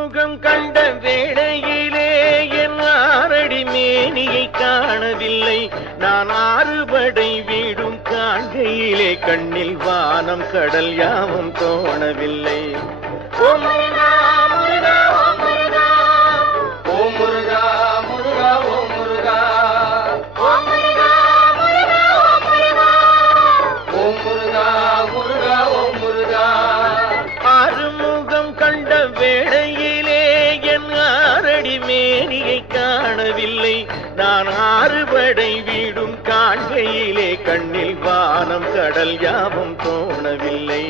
அருமுகம் கண்ட வேளையிலே என் ஆறடி மேனியை காணவில்லை. நான் ஆறுபடை வீடும் காண்கையிலே கண்ணில் வானம் கடல் யாவும் தோணவில்லை. ஓ முருகா முருகா ஓ முருகா, ஓ முருகா முருகா, ஓ முருகா, ஓ முருகா, ஓ முருகா, ஓ முருகா, முருகா ஓ முருகா. ஆறுமுகம் கண்ட வேளையிலே என் ஆறடி மேனியை காணவில்லை. நான் ஆறுபடை வீடும் காண்கையிலே கண்ணில் வானம் கடல் யாவும் தோணவில்லை.